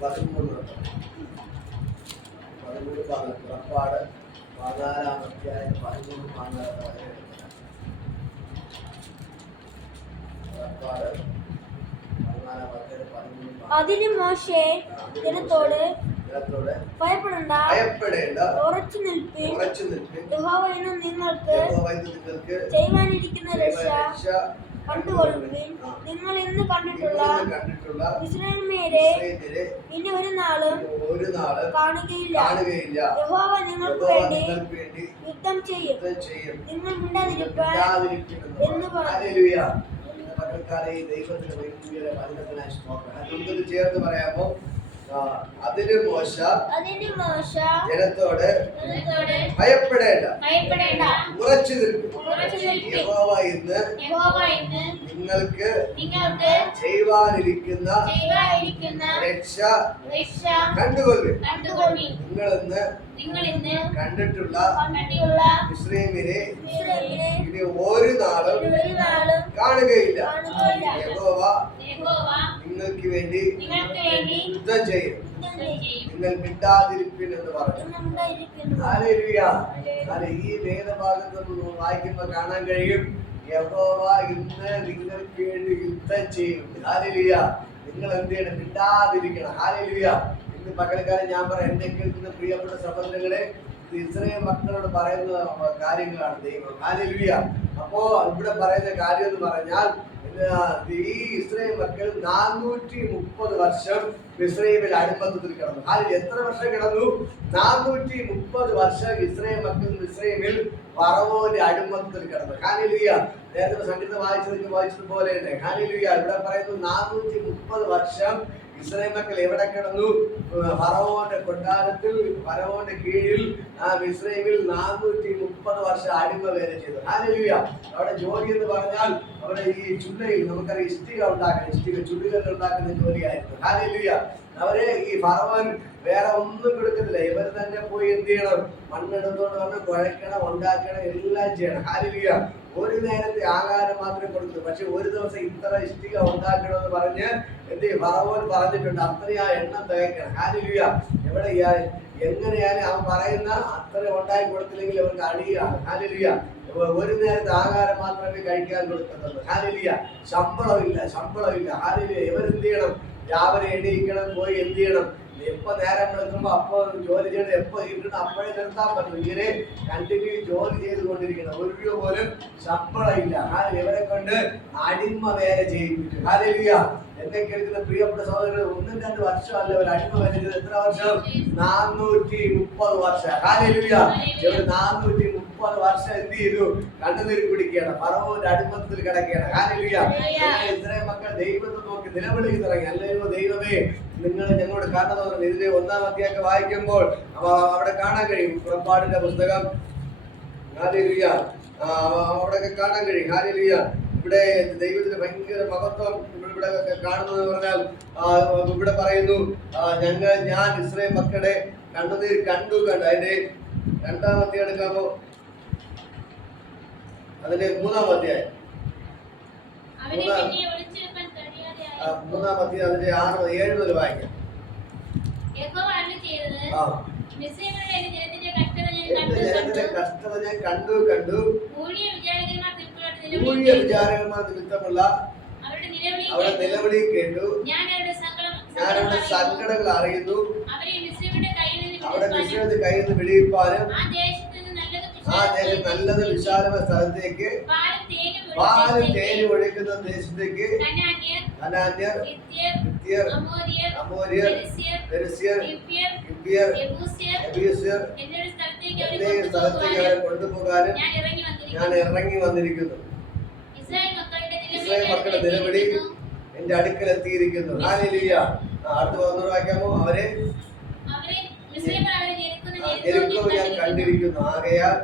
13 പുറപ്പാട് 14-ാം അധ്യായം 13-14 വരെ. പുറപ്പാട് 14-ാം അധ്യായം 13. അതിന് മോശെ ജനത്തോട് ഭയപ്പെടേണ്ട, ഉറച്ചു നിൽപ്പിൻ. യഹോവ ഇന്ന് നിങ്ങൾക്ക് ചെയ്യുവാനിരിക്കുന്ന രക്ഷ കണ്ടുകൊള്ളുവിൻ. നിങ്ങൾ ഇന്ന് കണ്ടിട്ടുള്ള ഇസ്രായേൽയരെ ഇനി ഒരു നാളും കാണുകയില്ല. യഹോവ നിങ്ങൾക്ക് വേണ്ടി യുദ്ധം ചെയ്യും, നിങ്ങൾ മിണ്ടാതിരിപ്പാൻ എന്ന് പറഞ്ഞു. ചേർന്ന് പറയാമോ? അതിന് മോശ ജനത്തോട് ഭയപ്പെടേണ്ട, ഉറച്ചു നിൽക്കും. യഹോവ ഇന്ന് നിങ്ങൾക്ക് ചെയ്യുവാനിരിക്കുന്ന രക്ഷ കണ്ടുകൊള്ളുവിൻ. നിങ്ങളിന്ന് കണ്ടിട്ടുള്ള ഇസ്രായേലിനെ ഇനി ഒരു നാളും കാണുകയില്ല. യഹോവ നിങ്ങൾക്ക് വേണ്ടി യുദ്ധം ചെയ്യും, നിങ്ങൾ മിണ്ടാതിരിപ്പിൻ എന്ന് പറഞ്ഞു. ഹല്ലേലൂയ. ഈ വേദഭാഗത്ത് വായിക്കുമ്പോൾ കാണാൻ കഴിയും, യഹോവ ഇന്ന് നിങ്ങൾക്ക് വേണ്ടി യുദ്ധം ചെയ്യും. ഹല്ലേലൂയ. നിങ്ങൾ എന്ത് ചെയ്യണം? മിണ്ടാതിരിക്കണം. ഹല്ലേലൂയ. ഇന്ന് പകൽക്കാലം ഞാൻ പറയാം, എന്നെ കേൾക്കുന്ന പ്രിയപ്പെട്ട സഹോദരങ്ങളെ, ഇസ്രായേൽ മക്കളോട് പറയുന്ന കാര്യങ്ങളാണ് ദൈവം. ഹല്ലേലൂയ. അപ്പോ ഇവിടെ പറയുന്ന കാര്യം എന്ന് പറഞ്ഞാൽ, ഈ ഇസ്രായേൽ മക്കൾ 430 വർഷം ഇസ്രായേലിൽ അടിമത്തത്തിൽ കിടന്നു. എത്ര വർഷം കിടന്നു? 430 വർഷം ഇസ്രായേൽ മക്കൾ ഇസ്രായേലിൽ ഫറവോന്റെ അടിമത്തത്തിൽ കിടന്നു. ഹല്ലേലൂയ. നേരത്തെ സംഗീതം വായിച്ചതുപോലെ തന്നെ ഹല്ലേലൂയ. ഇവിടെ പറയുന്നു 430 വർഷം ഇസ്രായേൽ മക്കൾ എവിടെ കിടന്നു? ഫറവോന്റെ കൊട്ടാരത്തിൽ, ഫറവോന്റെ കീഴിൽ ഇസ്രായേലിൽ 430 വർഷം അടിമ വേല ചെയ്തു. ഹല്ലേലൂയ. അവിടെ ജോലി എന്ന് പറഞ്ഞാൽ അവിടെ ഈ ചുള്ളയിൽ നമുക്കറിയാം ഇഷ്ടിക ഉണ്ടാക്കുന്ന, ചുള്ളികൾ ഉണ്ടാക്കുന്ന ജോലിയായിരുന്നു. ഹല്ലേലൂയ. അവരെ ഈ ഫറവൻ വേറെ ഒന്നും കൊടുക്കുന്നില്ല, ഇവർ തന്നെ പോയി എന്ത് ചെയ്യണം? മണ്ണെടുത്തോണ്ട് വന്ന് കുഴക്കണം, ഉണ്ടാക്കണം, എല്ലാം ചെയ്യണം. ഹല്ലേലൂയ. ഒരു നേരത്തെ ആഹാരം മാത്രമേ കൊടുക്കൂ, പക്ഷെ ഒരു ദിവസം ഇത്ര ഇഷ്ടിക ഉണ്ടാക്കണമെന്ന് പറഞ്ഞ് എന്ത് ഫറവോൻ പറഞ്ഞിട്ടുണ്ട്. അത്രയും ആ എണ്ണം തികയ്ക്കണം. ഹല്ലേലൂയ. എവിടെ എങ്ങനെയാലും അവൻ പറയുന്ന അത്ര ഉണ്ടാക്കി കൊടുത്തില്ലെങ്കിൽ അവർക്ക് അടിയാണ്. ഹല്ലേലൂയ. ഒരു നേരത്തെ ആഹാരം മാത്രമേ കഴിക്കാൻ കൊടുക്കത്തുള്ളൂ. ഹല്ലേലൂയ. ശമ്പളമില്ല. ഹല്ലേലൂയ. ഇവരെന്ത് ചെയ്യണം? രാവിലെ എണീക്കണം, പോയി എന്ത് ചെയ്യണം? എപ്പോ നേരം എടുക്കുമ്പോ അപ്പൊ ജോലി ചെയ്യണം, എപ്പോ ഇരിക്കണം അപ്പോഴേ നിർത്താൻ പറ്റും. ഇങ്ങനെ കണ്ടിന്യൂ ജോലി ചെയ്തുകൊണ്ടിരിക്കണം. ഒരു രൂപ പോലും ശമ്പളം ഇല്ല. ഇവരെ കൊണ്ട് അടിമ വേല ചെയ്യിപ്പിച്ചു. ഹല്ലേലൂയ. എന്നെ കേൾക്കുന്ന പ്രിയപ്പെട്ട സഹോദരങ്ങൾ, 1-2 വർഷമല്ല ഒരു അടിമ വേല ചെയ്തത്. എത്ര വർഷം? 430 വർഷം. ഹല്ലേലൂയ. ഇവിടെ 430 വർഷം എന്ത് ചെയ്തു? കണ്ണുനീര് കുടിക്കുകയാണ്, ഫറവോന്റെ അടിമത്തത്തിൽ കിടക്കുകയാണ്. ഹല്ലേലൂയ. ഇസ്രായേൽ മക്കൾ ദൈവത്തെ നോക്കി നിലവിളിക്ക് തുടങ്ങി. അല്ലയോ ദൈവമേ, നിങ്ങൾ ഞങ്ങളോട് കാരണം തോന്നുന്നു. ഇതിന്റെ 1-ാം അധ്യായം വായിക്കുമ്പോൾ അവിടെ കാണാൻ കഴിയും, പുറപ്പാടിന്റെ പുസ്തകം. ഹല്ലേലൂയ. അവിടെയൊക്കെ കാണാൻ കഴിയും. ഹല്ലേലൂയ. ഇവിടെ ദൈവത്തിന്റെ ഭയങ്കര മഹത്വം ഇവിടെ കാണുന്നത് പറഞ്ഞാൽ, ഇവിടെ പറയുന്നു, ഞാൻ ഇസ്രായേൽ മക്കളുടെ കണ്ണുനീർ കണ്ടു. അതിന്റെ 2-ാം അധ്യായം എടുക്കാമോ? അതിന്റെ 3-ാം അധ്യായം. 3-ാം അധ്യായം അതിന്റെ 6-7 മുതൽ വായിക്കാം. ജനത്തിന്റെ കഷ്ടത ഞാൻ കണ്ടു. ഊഴിയ വിചാരകന്മാർ നിമിത്തമുള്ള അവരുടെ നിലവിളി കേട്ടു. ഞാൻ അവരുടെ സങ്കടങ്ങൾ അറിയുന്നു. അവിടെ മിസ്രയീമിന്റെ കയ്യിൽ നിന്ന് വിടുവിപ്പാനും ആ ദേശം നല്ലത് വിശാലമായ സ്ഥലത്തേക്ക്, പാലും തേനും ഒഴുകുന്ന ദേശത്തേക്ക് കനാന്യർ, ഹിത്യർ, അമോര്യർ, പെരിസ്യർ, ഹിവ്യർ, യെബൂസ്യർ എന്നീ സ്ഥലത്തേക്ക് അവരെ കൊണ്ടുപോകാനും ഞാൻ ഇറങ്ങി വന്നിരിക്കുന്നു. ഇസ്രായേൽ മക്കളുടെ നിലവിളി എന്റെ അടുക്കൽ എത്തിയിരിക്കുന്നു. ഹല്ലേലൂയ. അടുത്ത വന്നോട് വായിക്കാമോ? അവരെ ജെറിക്കോ ഞാൻ കണ്ടിരിക്കുന്നു. ആകയാൽ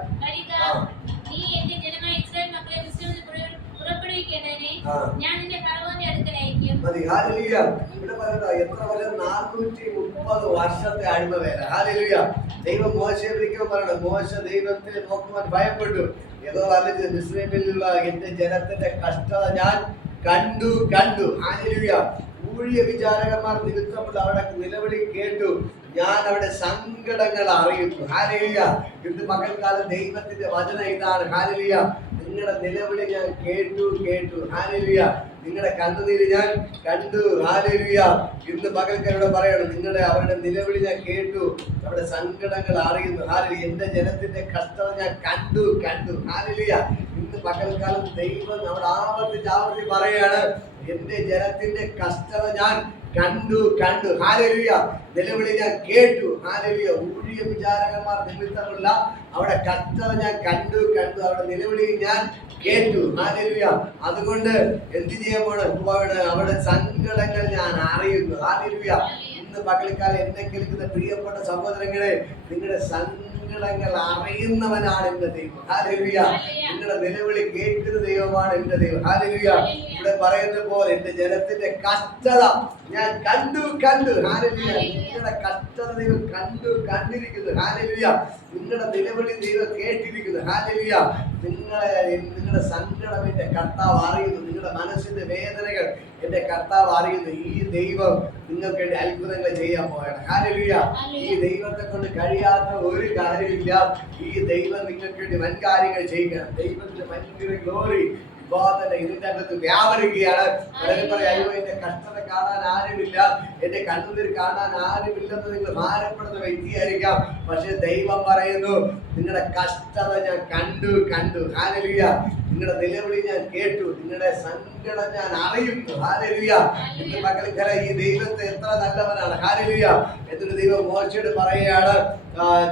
മതി. ഹല്ലേലൂയ. ഇവിടെ പറയുന്നത് എത്ര വർഷം? 430 വർഷത്തെ അടിമ വേല. ഹല്ലേലൂയ. ദൈവം മോശയെ വിളിക്കുമ്പോൾ പറയണം, മോശ ദൈവത്തെ നോക്കുവാൻ ഭയപ്പെട്ടു. ഏതോ അല്ലെങ്കിൽ മിസ്രയീമിലുള്ള എന്റെ ജനത്തിന്റെ കഷ്ടത ഞാൻ കണ്ടു. ഹല്ലേലൂയ. ഊഴിയ വിചാരകന്മാർ നിമിത്തമുള്ള അവരുടെ നിലവിളി കേട്ടു. ഞാൻ അവരുടെ സങ്കടങ്ങൾ അറിയുന്നു. ഹല്ലേലൂയ. ഇന്ന് പകൽക്കാലം ദൈവത്തിന്റെ വചനം ഇതാണ്. ഹല്ലേലൂയ. നിങ്ങളുടെ നിലവിളി ഞാൻ കേട്ടു. ഹല്ലേലൂയ. നിങ്ങളുടെ കണ്ണുനീര് ഞാൻ കണ്ടു. ഹല്ലേലൂയ. ഇന്ന് പകൽക്കാരോട് പറയണം, അവരുടെ നിലവിളി ഞാൻ കേട്ടു, അവരുടെ സങ്കടങ്ങൾ അറിയുന്നു. ഹല്ലേലൂയ. എന്റെ ജനത്തിന്റെ കഷ്ടത ഞാൻ കണ്ടു. ഹല്ലേലൂയ. ഇന്ന് പകൽക്കാലം ദൈവം നമ്മുടെ ആവർത്തിച്ച് പറയാണ്, എന്റെ ജനത്തിന്റെ കഷ്ടത ഞാൻ കണ്ടു. ഹല്ലേലൂയ. നിലവിളി ഞാൻ കേട്ടു. ഹല്ലേലൂയ. ഊഴിയ വിചാരകന്മാർ നിമിത്തമുള്ള അവിടെ കഷ്ടത ഞാൻ കണ്ടു. അവിടെ നിലവിളി ഞാൻ കേട്ടു. ഹല്ലേലൂയ. അതുകൊണ്ട് എന്ത് ചെയ്യാൻ പോണ്? അവിടെ സങ്കടങ്ങൾ ഞാൻ അറിയുന്നു. ഹല്ലേലൂയ. ഇന്ന് പകൽക്കാലം എന്നെ കേൾക്കുന്ന പ്രിയപ്പെട്ട സഹോദരങ്ങളെ, നിങ്ങളുടെ സങ്കടങ്ങൾ അറിയുന്നവനാണ് എന്റെ ദൈവം. ഹല്ലേലൂയ. നിങ്ങളുടെ നിലവിളി കേൾക്കുന്ന ദൈവമാണ് എന്റെ ദൈവം. ഹല്ലേലൂയ. ഇവിടെ പറയുന്ന പോലെ എന്റെ ജനത്തിന്റെ കഷ്ടത ഞാൻ കണ്ടു. ഹല്ലേലൂയ. നിങ്ങളുടെ കഷ്ടത ദൈവം കണ്ടിരിക്കുന്നു. ഹല്ലേലൂയ. നിങ്ങളുടെ നിലവിളി ദൈവം കേട്ടിരിക്കുന്നു. ഹല്ലേലൂയ. നിങ്ങളുടെ സങ്കടം എന്റെ കർത്താവ് അറിയുന്നു. നിങ്ങളുടെ മനസ്സിന്റെ വേദനകൾ എന്റെ കർത്താവ് അറിയുന്നു. ഈ ദൈവം നിങ്ങൾക്ക് വേണ്ടി അത്ഭുതങ്ങൾ ചെയ്യാൻ പോവുകയാണ്. ഹല്ലേലൂയ. ഈ ദൈവത്തെ കൊണ്ട് കഴിയാത്ത ഒരു കാര്യമില്ല. ഈ ദൈവം നിങ്ങൾക്ക് വേണ്ടി വൻ കാര്യങ്ങൾ ചെയ്യുകയാണ്. ദൈവത്തിന്റെ ഭയങ്കര ഗ്ലോറി ഇതിന്റെ അകത്ത് വ്യാപരിക്കുകയാണ്. പലരും പറയും, അയ്യോ എന്റെ കഷ്ടത കാണാൻ ആരുമില്ല, എന്റെ കണ്ണുനീർ കാണാൻ ആരുമില്ലെന്ന് നിങ്ങൾ ഭാരപ്പെടുന്ന വ്യക്തിയായിരിക്കാം. പക്ഷെ ദൈവം പറയുന്നു, നിങ്ങളുടെ കഷ്ടത ഞാൻ കണ്ടു. ഹല്ലേലൂയ. നിങ്ങളുടെ നിലവിളി ഞാൻ കേട്ടു. നിങ്ങളുടെ സങ്കടം ഞാൻ അറിയുന്നു. ഹല്ലേലൂയ. എന്റെ മക്കൾക്കര ഈ ദൈവത്തെ എത്ര നല്ലവനാണ്. ഹല്ലേലൂയ. എന്നിട്ട് ദൈവം മോശയോട് പറയുകയാണ്,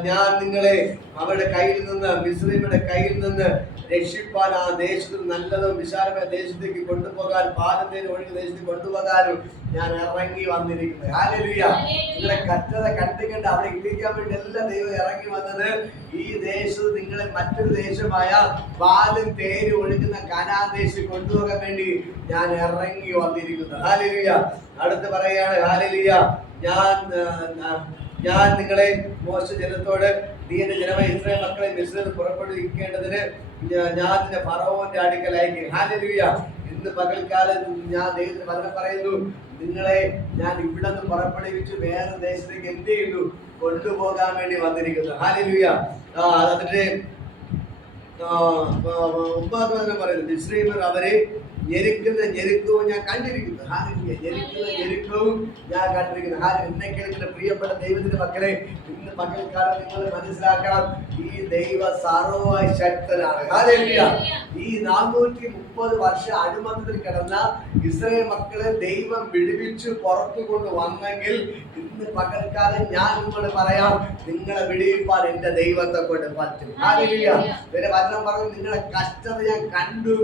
ഞാൻ നിങ്ങളെ അവരുടെ കയ്യിൽ നിന്ന്, മിസ്രയീമിന്റെ കയ്യിൽ നിന്ന് രക്ഷിപ്പാൻ ആ ദേശത്ത് നല്ലതും വിശാലമായ ദേശത്തേക്ക് കൊണ്ടുപോകാൻ, പാലും തേനും ഒഴുകിയ ദേശത്തേക്ക് കൊണ്ടുപോകാനും ഞാൻ ഇറങ്ങി വന്നിരിക്കുന്നത്. ഹല്ലേലൂയ. നിങ്ങളെ കഷ്ടത കണ്ട് അവിടെ ഇരിക്കാൻ വേണ്ടി എല്ലാം ദൈവം ഇറങ്ങി വന്നത് ഈ ദേശത്ത് നിങ്ങളെ മറ്റൊരു ദേശമായ പാലും തേനും ഒഴുകുന്ന കനാൻ ദേശത്ത് കൊണ്ടുപോകാൻ വേണ്ടി ഞാൻ ഇറങ്ങി വന്നിരിക്കുന്നു. ഹല്ലേലൂയ. അടുത്ത് പറയാണ്, ഹല്ലേലൂയ, ഞാൻ നിങ്ങളെ മോശ ജനത്തോട്, നീ എന്റെ ജനമായ ഇസ്രായേൽ മക്കളെ മിസ്രയിൽ പുറപ്പെടുവിക്കേണ്ടതിന് ഞാൻ നിന്റെ ഫറവോന്റെ അടുക്കൽ അയക്കും. ഹല്ലേലൂയ. ഇന്ന് പകൽക്കാലം ഞാൻ ദൈവത്തിന് വചനം പറയുന്നു, നിങ്ങളെ ഞാൻ ഇവിടെ നിന്ന് പുറപ്പെടുവിച്ചു വേറെ ദേശത്തേക്ക് എന്ത് ചെയ്യുന്നു? കൊണ്ടുപോകാൻ വേണ്ടി വന്നിരിക്കുന്നു. ഹല്ലേലൂയ. എന്നിട്ട് 9 വചനം പറയുന്നു, മിസ്രയീമ്യർ അവരെ ഞെരുക്കവും ഞാൻ കണ്ടിരിക്കുന്നു. ഹല്ലേലൂയ. ഞെരുക്കവും ഞാൻ കണ്ടിരിക്കുന്നു. എന്നെ കേൾക്കുന്ന പ്രിയപ്പെട്ട ദൈവത്തിന്റെ മക്കളെ, ഇന്ന് പകൽക്കാലം നിങ്ങൾ മനസ്സിലാക്കണം, ഈ ദൈവ സർവശക്തനാണ്. ഹല്ലേലൂയ. ഈ 430 വർഷം അടിമത്തത്തിൽ കിടന്ന ഇസ്രായേൽ മക്കളെ ദൈവം വിടുവിച്ചു പുറത്തു കൊണ്ട് വന്നെങ്കിൽ ഇന്ന് പകൽക്കാലം ഞാൻ നിങ്ങളോട് പറയാം, നിങ്ങളെ വിടുവിപ്പാൻ എന്റെ ദൈവത്തെ കൊണ്ട് പറ്റും. ഹല്ലേലൂയ. വചനം പറഞ്ഞു, നിങ്ങളുടെ കഷ്ടത ഞാൻ കണ്ടു.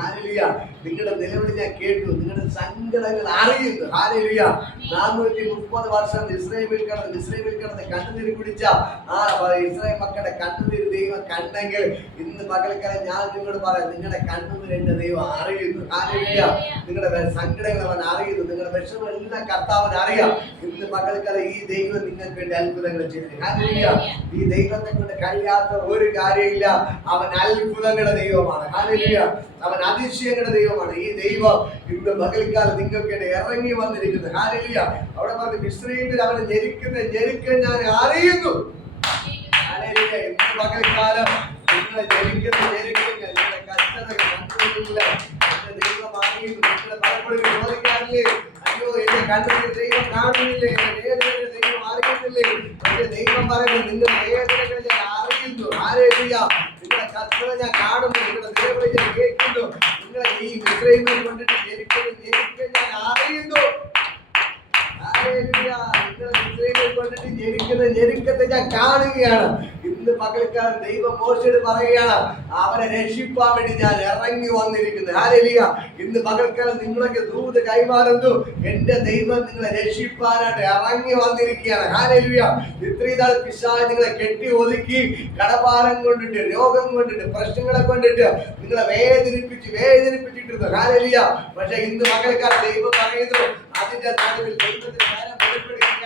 ഹല്ലേലൂയ. നിങ്ങളുടെ നിലവിളി ഞാൻ കേട്ടു. നിങ്ങളുടെ സങ്കടങ്ങൾ അറിയുന്നു. ഹല്ലേലൂയ. 430 വർഷം ഇസ്രായേലിൽ കിടന്ന് കണ്ണുനീര് കുടിച്ച ആ ഇസ്രായേൽ മക്കളുടെ കണ്ണുനീര് ദൈവം കണ്ടെങ്കിൽ ഇന്ന് പകൽക്കാലം ഞാൻ നിങ്ങളോട് പറയാം, നിങ്ങളുടെ കണ്ണുനീര് എന്റെ ദൈവം അറിയുന്നു. ഹല്ലേലൂയ. നിങ്ങളുടെ സങ്കടങ്ങൾ അവൻ അറിയുന്നു. നിങ്ങളുടെ വിഷമം എല്ലാം കർത്താവിന് അറിയാം. ഇന്ന് പകൽക്കാലം ഈ ദൈവം നിങ്ങൾക്ക് വേണ്ടി അത്ഭുതങ്ങൾ ചെയ്തു. ഹല്ലേലൂയ. ഈ ദൈവത്തെ കൊണ്ട് കഴിയാത്ത ഒരു കാര്യമില്ല. അവൻ അത്ഭുതങ്ങളുടെ ദൈവമാണ്. ഹല്ലേലൂയ. അവൻ അതിശയങ്ങളുടെ ദൈവമാണ്. ഈ ദൈവം ഇന്ന് പകൽക്കാലം നിങ്ങൾക്ക് ഇറങ്ങി വന്നിരിക്കുന്നത്. ഹല്ലേലൂയ. അവിടെ പറഞ്ഞു, മിസ്രയീമിൽ അവനെ ഞെരുക്കം ഞാൻ അറിയുന്നു. ഹല്ലേലൂയ. ഇന്ന് പകൽക്കാലം നിങ്ങളെ നിങ്ങളുടെ കഷ്ടത കണ്ടുകൊണ്ടില്ല എന്റെ ദൈവം അറിയുന്നു. നിങ്ങളെ പലപ്പോഴും ചോദിക്കാറില്ലേ, അയ്യോ എന്റെ കണ്ണുനീർ ദൈവം കാണുന്നില്ലേ, എന്റെ വേദനകൾ ദൈവം അറിയുന്നില്ലേ? പക്ഷെ ദൈവം പറയുന്നു, നിങ്ങളുടെ വേദനകൾ ഞാൻ അറിയുന്നു. ഹല്ലേലൂയ. നിങ്ങളുടെ കഷ്ടത ഞാൻ കാണുന്നു. നിങ്ങളുടെ നിലവിളി ഞാൻ കേൾക്കുന്നു. നിങ്ങളെ ഈ മിസ്രയീമിൽ കൊണ്ടിട്ട് ഞെരുക്കം ഞാൻ അറിയുന്നു. ഹല്ലേലൂയ. നിങ്ങളെ മിസ്രയീമിൽ കൊണ്ടിട്ട് ഞെരുക്കത്തെ ഞാൻ കാണുകയാണ്. ഇന്ന് പകൽക്കാലം ദൈവം മോശയോട് പറയുകയാണ്, അവനെ രക്ഷിപ്പാൻ വേണ്ടി ഞാൻ ഇറങ്ങി വന്നിരിക്കുന്നു. ഹല്ലേലൂയ. ഇന്ന് പകൽക്കാലം നിങ്ങളൊക്കെ ദൂത് കൈമാറുന്നു, എന്റെ ദൈവം നിങ്ങളെ രക്ഷിപ്പാനായിട്ട് ഇറങ്ങി വന്നിരിക്കുകയാണ്. ഹല്ലേലൂയ. ഇത്രയും നാൾ പിശാച് നിങ്ങളെ കെട്ടി ഒതുക്കി കടഭാരം കൊണ്ടിട്ട്, രോഗം കൊണ്ടിട്ട്, പ്രശ്നങ്ങളെ കൊണ്ടിട്ട് നിങ്ങളെ വേദനിപ്പിച്ചിട്ടിരുന്നു. ഹല്ലേലൂയ. പക്ഷെ ഇന്ന് പകൽക്കാലം ദൈവം പറയുന്നു, അതിന്റെ നടുവിൽ ദൈവത്തിന്റെ കാര്യം വെളിപ്പെടുകയാണ്.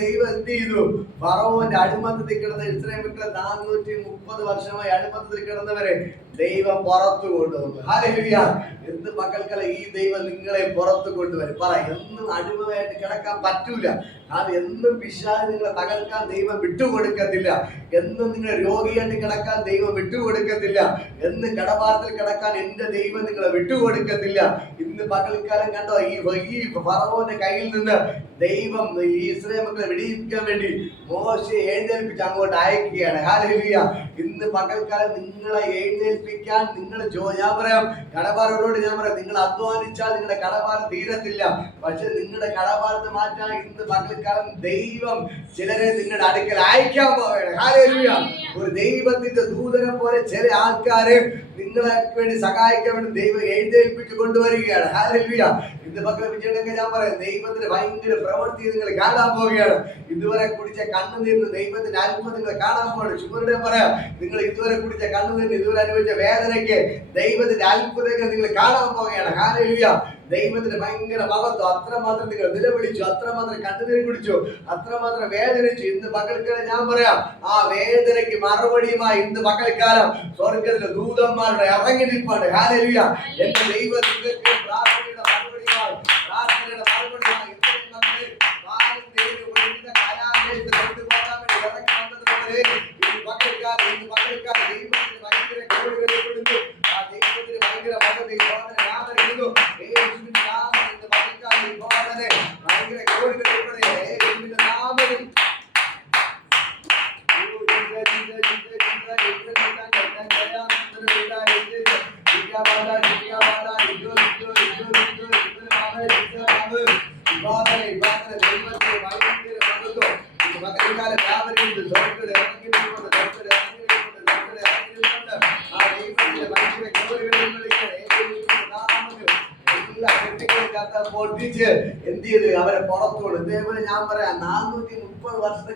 ദൈവം എന്ത് ചെയ്തു? ഫറവോന്റെ അടിമത്തത്തിൽ കിടന്ന ഇസ്രായേൽ മക്കളെ 430 വർഷമായി അടിമത്തത്തിൽ കിടന്നവരെ ദൈവം പുറത്തു കൊണ്ടുവന്നു. ഹല്ലേലൂയ. എന്ത് മക്കൾക്കല്ല ഈ ദൈവം നിങ്ങളെ പുറത്തു കൊണ്ടുവരും. പറ, എന്നും അടിമയായിട്ട് കിടക്കാൻ പറ്റൂല. അത് എന്നും പിശാച് നിങ്ങളെ തകർക്കാൻ ദൈവം വിട്ടുകൊടുക്കത്തില്ല. എന്നും നിങ്ങൾ രോഗിയായിട്ട് കിടക്കാൻ ദൈവം വിട്ടുകൊടുക്കത്തില്ല. എന്ന് കടഭാരത്തിൽ കിടക്കാൻ എന്റെ ദൈവം നിങ്ങളെ വിട്ടുകൊടുക്കത്തില്ല. ഇന്ന് പകൽക്കാലം കണ്ടോ, ഈ ഫറവോന്റെ കയ്യിൽ നിന്ന് ദൈവം ഈ ഇസ്രായേൽ മക്കളെ വെടിയിക്കാൻ വേണ്ടി മോശയെ എഴുന്നേൽപ്പിച്ച് അങ്ങോട്ട് അയക്കുകയാണ്. ഹല്ലേലൂയ. ഇന്ന് പകൽക്കാലം നിങ്ങളെ എഴുന്നേൽപ്പിക്കാൻ ഞാൻ പറയാം, കടഭാരങ്ങളോട് ഞാൻ പറയാം, നിങ്ങൾ അധ്വാനിച്ചാൽ നിങ്ങളുടെ കടഭാരം തീരത്തില്ല. പക്ഷെ നിങ്ങളുടെ കടഭാരത്ത് മാറ്റാൻ ഇന്ന് പകൽക്കാലം ദൈവം ചിലരെ നിങ്ങളുടെ അടുക്കൽ അയക്കാൻ പോവുകയാണ്. ഹല്ലേലൂയ. ഒരു ദൈവത്തിന്റെ ദൂതനെ പോലെ ചില ആൾക്കാരെ നിങ്ങളെ വേണ്ടി സഹായിക്കാൻ വേണ്ടി ദൈവം എഴുന്നേൽപ്പിച്ച് കൊണ്ടുവരികയാണ്. ഹല്ലേലൂയ. ഇന്ന് പകൽപ്പിച്ചിട്ടൊക്കെ ഞാൻ പറയാം, ദൈവത്തിന് ഭയങ്കര പ്രവൃത്തി നിങ്ങൾ കാണാൻ പോവുകയാണ്. ഇതുവരെ കുടിച്ച കണ്ണുനീരിന് ദൈവത്തിന്റെ അത്ഭുതം നിങ്ങൾ കാണാൻ പോവുകയാണ്. ശുഭരുടെ പറയാം, നിങ്ങൾ ഇതുവരെ കുടിച്ച കണ്ണുനീരിന്, ഇതുവരെ അനുഭവിച്ച വേദനയ്ക്ക് ദൈവത്തിന്റെ അത്ഭുതങ്ങൾ നിങ്ങൾ കാണാൻ പോവുകയാണ്. ഹല്ലേലൂയ. ദൈവത്തിന് ഭയങ്കര മഹത്വം. അത്രമാത്രം നിങ്ങൾ നിലവിളിച്ചു, അത്രമാത്രം കണ്ണുനീർ കുടിച്ചു, അത്രമാത്രം വേദനിച്ചു. ഇന്ന് പകൽക്കാലം ഞാൻ പറയാം, ആ വേദനയ്ക്ക് മറുപടിയുമായി ഇന്ന് പകൽക്കാലം സ്വർഗ്ഗത്തിലെ ദൂതന്മാരുടെ ഇറങ്ങി നിൽപ്പാണ്. ഹല്ലേലൂയ. എന്റെ ദൈവത്തിന്റെ പ്രാർത്ഥനയുടെ മറുപടിയുമായി, പ്രാർത്ഥനയുടെ മറുപടിയുമായി കൊണ്ടുപോകാൻ വേണ്ടി ഇറങ്ങി വന്നതുപോലെ ഇന്ന് പകൽക്കാലം ദൈവത്തിന് ഭയങ്കര കഴിവുകൾ, ആ ദൈവത്തിന് ഭയങ്കര മഹത്വം നാമരുന്നു. യേശുവിന്റെ നാമം ഇന്ന് പകൽക്കാലം ഭയങ്കര കഴിവുകൾ യേശുവിന്റെ നാമത്തിൽ പൊട്ടിച്ച് എന്ത് ചെയ്ത് അവരെ പുറത്തോട്. ഇതേപോലെ ഞാൻ പറയാം, 430 വർഷത്തെ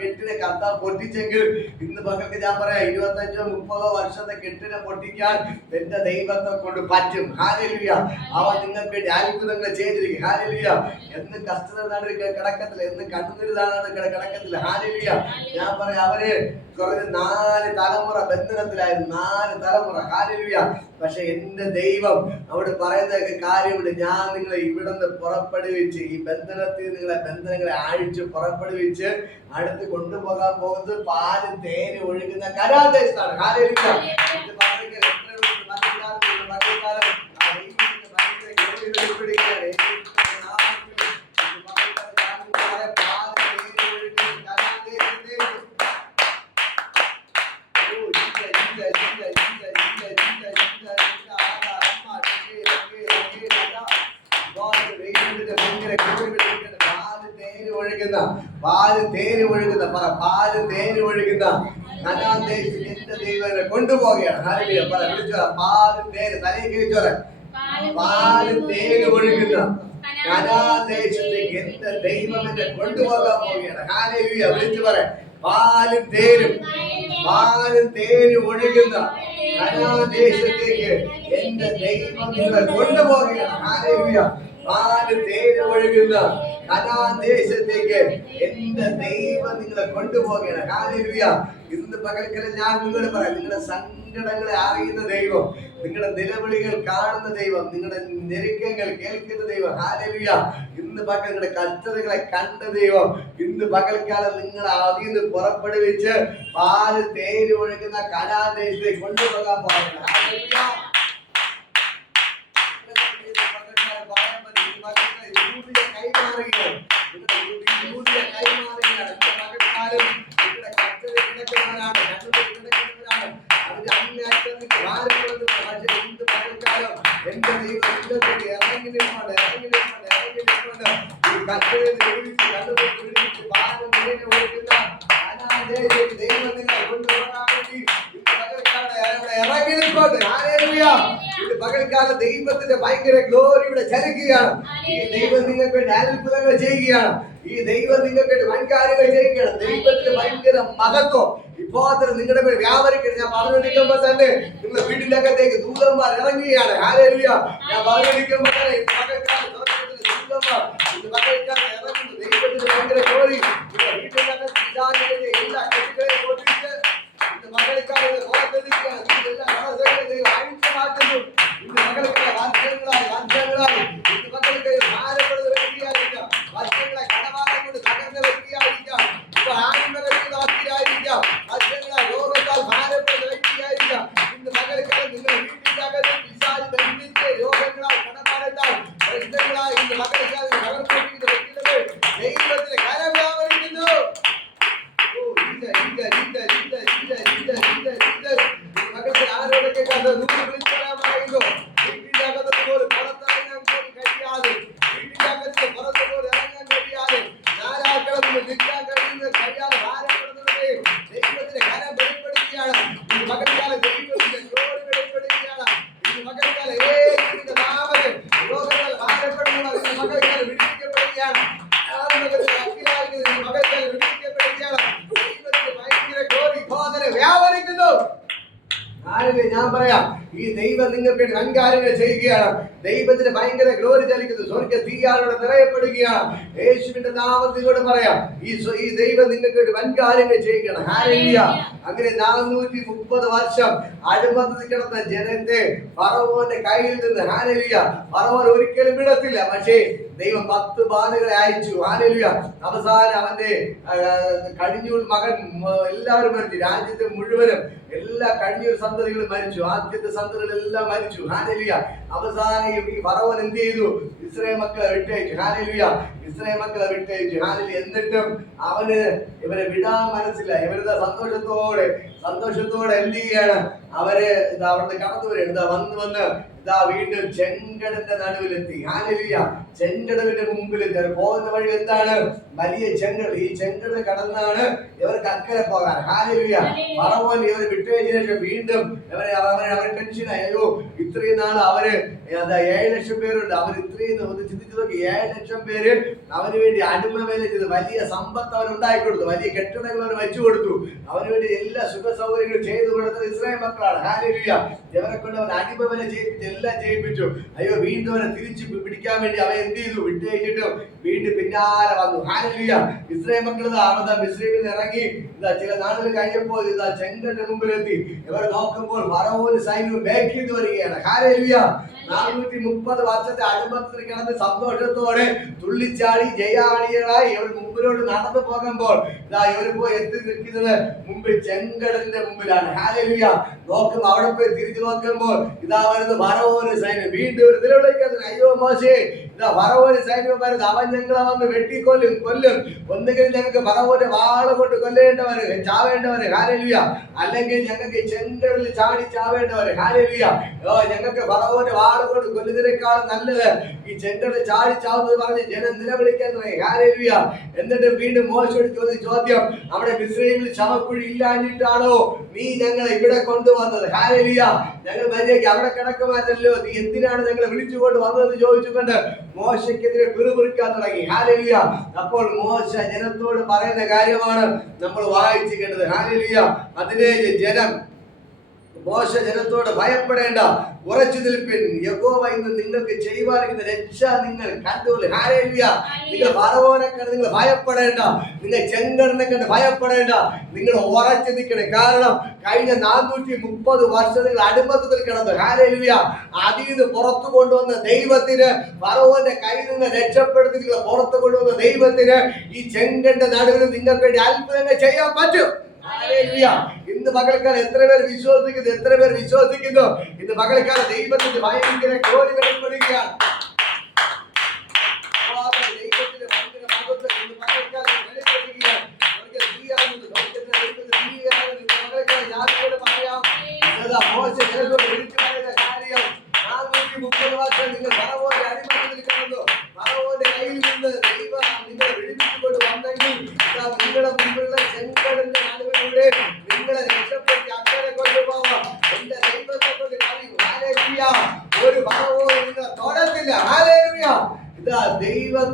കെട്ടിനെ കർത്താവ് പൊട്ടിച്ചെങ്കിൽ ഇന്ന് പകൽക്ക് ഞാൻ പറയാം, 25-30 വർഷത്തെ കെട്ടിനെ പൊട്ടിക്കാൻ എന്റെ ദൈവത്തെ കൊണ്ട് പറ്റും. ഹല്ലേലൂയ. അവൻ നിങ്ങൾക്ക് വേണ്ടി അത്ഭുതങ്ങൾ ചെയ്തിരിക്കും. ഹല്ലേലൂയ. എന്ന് കഷ്ടത കിടക്കത്തില്ല, എന്ന് കണ്ണുനീരാണ് കിടക്കത്തില്ല. ഹല്ലേലൂയ. ഞാൻ പറയാം, അവര് കുറഞ്ഞ 4 തലമുറ ബന്ധനത്തിലായിരുന്നു, 4 തലമുറ. ഹല്ലേലൂയ. പക്ഷെ എന്റെ ദൈവം അവിടെ പറയുന്ന കാര്യമുണ്ട്, ഞാൻ നിങ്ങളെ ഇവിടുന്ന് പുറപ്പെടുവിച്ച്, ഈ ബന്ധനത്തിൽ നിങ്ങളെ ബന്ധനങ്ങളെ അഴിച്ച് പുറപ്പെടുവിച്ച് അടുത്ത് കൊണ്ടുപോകാൻ പോകുന്നത് പാലും തേനും ഒഴുകുന്ന കനാൻദേശത്താണ്. ഹല്ലേലൂയ. കനാൻ ദേശത്തിൽ എന്റെ ദൈവനെ കൊണ്ടുപോവുകയാണ്. ഹല്ലേലൂയ. പറ, വിളിച്ചോളാം, പാലും തേനും. തലയിൽ കിഴിച്ചോളാം, പാലും തേനും ഒഴുകുന്ന കനാൻ ദേശത്തേക്ക് എന്റെ ദൈവം എന്നെ കൊണ്ടുപോകാൻ പോവുകയാണ്. ഹല്ലേലൂയ. വിളിച്ചു പറയാം, പാലും തേനും ഒഴുകുന്ന കനാൻ ദേശത്തേക്ക് എന്റെ ദൈവം നിങ്ങളെ കൊണ്ടുപോവുകയാണ്. ഹല്ലേലൂയ. പാലും തേനും ഒഴുകുന്ന കനാൻ ദേശത്തേക്ക് എന്റെ ദൈവം നിങ്ങളെ കൊണ്ടുപോവുകയാണ്. ഹല്ലേലൂയ. ഇന്ന് പകൽക്കാലം ഞാൻ നിങ്ങളോട് പറയാം, നിങ്ങളുടെ സങ്കടങ്ങളെ അറിയുന്ന ദൈവം, നിങ്ങളുടെ നിലവിളികൾ കാണുന്ന ദൈവം, നിങ്ങളുടെ ഞെരുക്കങ്ങൾ കേൾക്കുന്ന ദൈവം. ഹല്ലേലൂയ. ഇന്ന് പകൽ നിങ്ങളുടെ കഷ്ടതകളെ കണ്ട ദൈവം ഇന്ന് പകൽക്കാലം നിങ്ങളെ അതിൽ നിന്ന് പുറപ്പെടുവിച്ച് പാല് തേര് ഒഴുകുന്ന കനാദേശത്തേക്ക് കൊണ്ടുപോകാൻ പാടില്ല. ഹല്ലേലൂയ. കൈമാറുകയാണ് അതിന്റെ അങ്ങേയറ്റത്തേക്ക് ഭാരപ്പെടുന്നത്. പക്ഷേ ഇന്ന് പകൽക്കാലം എന്റെ ദൈവം നിങ്ങൾക്ക് ഇറങ്ങി നിൽപ്പുണ്ട്. ഈ കഷ്ടതയിൽ വിളിച്ച് കണ്ടുകൊണ്ട് വിളിച്ച് ഭാരം നിറഞ്ഞു കൊടുക്കുന്ന അനാഥേയതയ്ക്ക് ദൈവം നിങ്ങളെ കൊണ്ടുപോകാൻ വേണ്ടി ഇന്ന് പകൽക്കാലം ഇറങ്ങി നിൽപ്പുണ്ട്. ഹല്ലേലൂയ. ഇത് പകൽക്കാലം ദൈവത്തിന്റെ ഭയങ്കര ഗ്ലോറിയുടെ ചലിക്കുകയാണ്. ഈ ദൈവം നിങ്ങൾക്ക് വേണ്ടി അത്ഭുതങ്ങൾ ചെയ്യുകയാണ്. ഈ ദൈവം നിങ്ങൾക്ക് വേണ്ടി വൻകാര്യങ്ങൾ ചെയ്യുകയാണ്. ദൈവത്തിന്റെ ഭയങ്കര മഹത്വം ഇപ്പോൾ നിങ്ങളുടെ മേൽ വ്യാപരിക്കണം. ഞാൻ പറഞ്ഞുകൊണ്ടിരിക്കുമ്പോൾ തന്നെ നിങ്ങളുടെ വീടിന്റെ അകത്തേക്ക് ദൂതന്മാർ ഇറങ്ങുകയാണ്. ഹല്ലേലൂയ. ഞാൻ പറഞ്ഞുകൊണ്ടിരിക്കുമ്പോൾ തന്നെ ദൂതന്മാർ ഇന്ന് പകൽക്കാലം ഇറങ്ങുന്നു. ദൈവത്തിന്റെ ഭയങ്കര ഗ്ലോറി വീടിന്റെ അകത്ത് എല്ലാ കെട്ടുകളെയും പൊട്ടിച്ച് ഇന്ന് പകൽക്കാലം പുറത്തെടുക്കുകയാണ്. എല്ലാ തടസ്സങ്ങളെയും ദൈവം അഴിച്ചു മാറ്റുന്നു. ഇന്ന് പകൽക്കാലം വർഷങ്ങളായി ഇന്ന് പകൽക്കാലം ഭാരപ്പെടുന്ന വ്യക്തിയായിരിക്കാം, വർഷങ്ങളെ കടഭാരം കൊണ്ട് തകർന്ന വ്യക്തിയായിരിക്കാം, ഇപ്പൊ ആനന്ദത്തിന്റെ അവസ്ഥയായിരിക്കാം, വർഷങ്ങളായി രോഗത്താൽ ഭാരപ്പെടുന്ന വ്യക്തിയായിരിക്കാം. ഇന്ന് പകൽക്കാലം നിങ്ങൾ വീട്ടിന്റെ അകത്ത് പിശാച് ബന്ധിച്ച് രോഗങ്ങളാൽ കടഭാരത്താൽ പ്രശ്നങ്ങളായി ഇന്ന് പകൽക്കാലം തകർന്നിരിക്കുന്ന വ്യക്തികളെ ദൈവത്തിന്റെ കരം വ്യാപരിക്കുന്നു. മകൾക്ക് ആരോടൊക്കെ കണ്ട് വിളിച്ചു പറയാൻ പറയുന്നു. വീട്ടിന്റെ അകത്ത് പോലും പുറത്തിറങ്ങാൻ പോലും കഴിയാതെ, വീട്ടിന്റെ അകത്ത് പുറത്ത് പോലും ഇറങ്ങാൻ കഴിയാതെ, നാലാക്കളും നിൽക്കാൻ കഴിയാതെ ഭാരപ്പെടുന്നവരെ ദൈവത്തിന്റെ കരം വെളിപ്പെടുത്തുകയാണ്. ഈ മകൾക്കാലം ദൈവത്തിന്റെ ജോലി വെളിപ്പെടുത്തുകയാണ്. ഈ മകൾക്കാലം യേശുവിന്റെ നാമത്തിൽ രോഗങ്ങൾ ഭാരപ്പെടുന്നവർ ഈ മകൾക്കാലം വിടിവിക്കപ്പെടുകയാണ്. മകൾക്കാലം വിടിവിക്കപ്പെടുകയാണ്. ദൈവത്തിന്റെ ഭയങ്കര ഗ്ലോറി ബോധന വ്യാപരിക്കുന്നു. ഞാൻ പറയാം, ഈ ദൈവം നിങ്ങൾക്ക് വൻകാര്യങ്ങൾ ചെയ്യുകയാണ്. ദൈവത്തിന് ഭയങ്കര ഗ്ലോറി ചലിക്കുന്നു. സ്വർഗ്ഗ തീയാലോടെ നിറയപ്പെടുകയാണ്. യേശുവിന്റെ നാമത്തിലൂടെ പറയാം, ഈ ദൈവം നിങ്ങൾക്ക് വൻകാര്യങ്ങൾ ചെയ്യുകയാണ്. ഹല്ലേലൂയ. അങ്ങനെ 430 വർഷം അടിമത്തത്തിൽ കിടന്ന ജനത്തെ ഫറവോന്റെ കയ്യിൽ നിന്ന്, ഹല്ലേലൂയ, ഫറവോൻ ഒരിക്കലും വിടത്തില്ല. പക്ഷേ ദൈവം 10 ബാധകളെ അയച്ചു. ഹല്ലേലൂയ. അവസാനം അവന്റെ കഴിഞ്ഞൂർ മകൻ എല്ലാവരും മരിച്ചു. രാജ്യത്തെ മുഴുവനും എല്ലാ കഴിഞ്ഞൂർ സന്തതികളും മരിച്ചു. ആദ്യത്തെ സന്തതികളെല്ലാം മരിച്ചു. ഹല്ലേലൂയ. അവസാനം ഈ ഫറവോൻ എന്ത് ചെയ്തു? ഇസ്രായേൽ മക്കളെ വിട്ടയച്ചു. ഹല്ലേലൂയ. ഇസ്രായേൽ മക്കളെ വിട്ടയച്ചു. ഹല്ലേലൂയ. എന്നിട്ടും അവന് ഇവരെ വിടാൻ മനസ്സില്ല. ഇവരുടെ സന്തോഷത്തോടെ എന്ത് ചെയ്യാണ്? അവര് അവിടുന്ന് കടന്നു വരികയാണ്. വന്ന് വീണ്ടും ചെങ്കടലിന്റെ നടുവിലെത്തി. ഹല്ലേലൂയ. ചെങ്കടലിന്റെ മുമ്പിലെത്തി. പോകുന്ന വഴി എന്താണ്? വലിയ ചെങ്കടൽ. ഈ ചെങ്കടൽ കടന്നാണ് ഇവർക്ക് അക്കരെ പോകാൻ. ഹല്ലേലൂയ. ഫറവോൻ ഇവരെ വിട്ടയച്ചതിനു ശേഷം വീണ്ടും അവരെ ടെൻഷനായി. അയ്യോ, ഇത്രയും നാൾ അവര് 7 ലക്ഷം പേരുണ്ട്. അവർ ഇത്രയും ചിന്തിച്ചു നോക്കി. 7 ലക്ഷം പേര് അവന് വേണ്ടി അടിമ വേല ചെയ്തു. വലിയ സമ്പത്ത് അവർ ഉണ്ടാക്കി കൊടുത്തു. വലിയ കെട്ടിടങ്ങൾ അവർ വെച്ചു കൊടുത്തു. അവന് വേണ്ടി എല്ലാ സുഖ സൗകര്യങ്ങളും ചെയ്തു കൊടുത്തത് ഇസ്രായേൽ മക്കളാണ്. ഹല്ലേലൂയ. ഇവരെ കൊണ്ട് അവർ അടിമ വേല ചെയ്യിപ്പിച്ചു, എല്ലാം ചെയ്യിപ്പിച്ചു. അയ്യോ, വീണ്ടും അവരെ തിരിച്ചു പിടിക്കാൻ വേണ്ടി അവൻ എന്ത് ചെയ്തു? വിട്ടയച്ചിട്ടും വീണ്ടും പിന്നാലെ വന്നു. ഹല്ലേലൂയ. ഇസ്രായേൽ മക്കൾ മിസ്രയീമിൽ നിന്ന് ഇറങ്ങി ചില നാളുകൾ കഴിഞ്ഞപ്പോൾ ചെങ്കടലിന്റെ മുമ്പിലെത്തി. ഇവർ നോക്കുമ്പോൾ ഫറവോന്റെ സൈന്യം ബാക്കിൽ നിന്ന് വരികയാണ്. ഹല്ലേലൂയ. 430 വർഷത്തെ അടിമത്തത്തിൽ കിടന്ന് സന്തോഷത്തോടെ തുള്ളിച്ചാടി ജയാളികളായി ഇവർ മുമ്പിലോട്ട് നടന്നു പോകുമ്പോൾ ഇവർ പോയി എത്തി നിൽക്കുന്നത് മുമ്പിൽ ചെങ്കടലിന്റെ മുമ്പിലാണ്. ഹല്ലേലൂയ. നോക്കുമ്പോൾ അവിടെ പോയി തിരിച്ചു നോക്കുമ്പോൾ വരുന്നു ഫറവോന്റെ സൈന്യം. വീണ്ടും ഒരു നിലവിളിക്കുന്നത്, അയ്യോ മോശേ, ഫറവോന്റെ സൈന്യം വരുന്നത്, അവൻ ഞങ്ങളെ വന്ന് വെട്ടിക്കൊല്ലും. ഒന്നുകിൽ ഞങ്ങൾക്ക് ഫറവോന്റെ വാള് കൊണ്ട് കൊല്ലേണ്ടവര്, ചാവേണ്ടവര്. ഹല്ലേലൂയ. അല്ലെങ്കിൽ ഞങ്ങൾക്ക് ചെങ്കടലിൽ ചാടി ചാവേണ്ടവര്. ഹല്ലേലൂയ. ഞങ്ങൾക്ക് ഫറവോന്റെ വാള് കൊണ്ട് കൊല്ലുന്നതിനേക്കാളും നല്ലത് ഈ ചെങ്കടലിൽ ചാടി ചാവുന്നത് പറഞ്ഞ് ജനം നിലവിളിക്കാൻ തുടങ്ങി. ഹല്ലേലൂയ. എന്നിട്ട് വീണ്ടും മോശയോട് ചോദ്യം, അവിടെ മിസ്രയീമിൽ ശവക്കുഴി ഇല്ലാഞ്ഞിട്ടാണോ നീ ഞങ്ങളെ ഇവിടെ കൊണ്ടുവന്നത്? ഹല്ലേലൂയ. ഞങ്ങൾ മര്യാദയ്ക്ക് അവിടെ കിടക്കുമായിരുന്നല്ലോ, നീ എന്തിനാണ് ഞങ്ങളെ വിളിച്ചുകൊണ്ട് വന്നതെന്ന് ചോദിച്ചുകൊണ്ട് മോശയ്ക്കെതിരെ പിറുപിറുക്കാൻ തുടങ്ങി. ഹല്ലേലൂയ. അപ്പോൾ മോശ ജനത്തോട് പറയുന്ന കാര്യമാണ് നമ്മൾ വായിച്ചു കേട്ടത്. ഹല്ലേലൂയ. അതിനെ മോശ ജനത്തോട് ഭയപ്പെടേണ്ട, ഉറച്ചു നിൽപ്പിൻ. യഹോവ ഇന്ന് നിങ്ങൾക്ക് ചെയ്യുവാനിരിക്കുന്ന രക്ഷ നിങ്ങൾ കണ്ടുകൊള്ളു. ഹല്ലേലൂയ. നിങ്ങൾ ഫറവോനെ കണ്ട് നിങ്ങൾ ഭയപ്പെടേണ്ട, നിങ്ങൾ ചെങ്കടലിനെ കണ്ട് ഭയപ്പെടേണ്ട, നിങ്ങൾ ഉറച്ചു നിൽക്കണം. കാരണം കഴിഞ്ഞ 430 വർഷം നിങ്ങൾ അടിമത്തത്തിൽ കിടന്നു. ഹല്ലേലൂയ. അതിൽ നിന്ന് പുറത്തു കൊണ്ടുവന്ന ദൈവത്തിന്, ഫറവോന്റെ കയ്യിൽ നിന്ന് രക്ഷപ്പെടുത്തി നിങ്ങൾ പുറത്തു കൊണ്ടുവന്ന ദൈവത്തിന് ഈ ചെങ്കടലിന്റെ നടുവിൽ നിങ്ങൾക്ക് വേണ്ടി അത്ഭുതങ്ങൾ ചെയ്യാൻ പറ്റും. ഹല്ലേലൂയ. ഇന്ന് പകൽക്കാലം എത്ര പേർ വിശ്വസിക്കുന്നു, എത്ര പേർ വിശ്വസിക്കുന്നു? ഇന്ന് പകൽക്കാലം ദൈവത്തിന്റെ ഭയങ്കര ജോലി വെളിപ്പെടുകയാണ്. ദൈവത്തിന്റെ ഭയങ്കര മഹത്വം ഇന്ന് പകൽക്കാലം വെളിപ്പെടുകയാണ്. ഞാനിവിടെ പറയാം, മോശ ജനത്തോട് വിളിച്ചു പറയുന്ന കാര്യം, 430 വർഷം നിങ്ങൾ ഫറവോന്റെ അടിമത്തത്തിൽ കിടന്നു. ഫറവോന്റെ കയ്യിൽ നിന്ന് ദൈവം നിങ്ങളെ വിടുവിച്ചുകൊണ്ട് വന്നെങ്കിൽ നിങ്ങളുടെ മുമ്പിലുള്ള ചെങ്കടലിന്റെ നടുവിലൂടെ നിങ്ങളെ രക്ഷപ്പെടുത്തി അക്കരെ കൊണ്ടുപോകാം. എന്റെ ദൈവത്തെ കൊണ്ട് കഴിയും. ഹല്ലേലൂയ. ഒരു ഫറവോ നിങ്ങൾ തൊടത്തില്ല. ഹല്ലേലൂയ. ഇതാ ദൈവം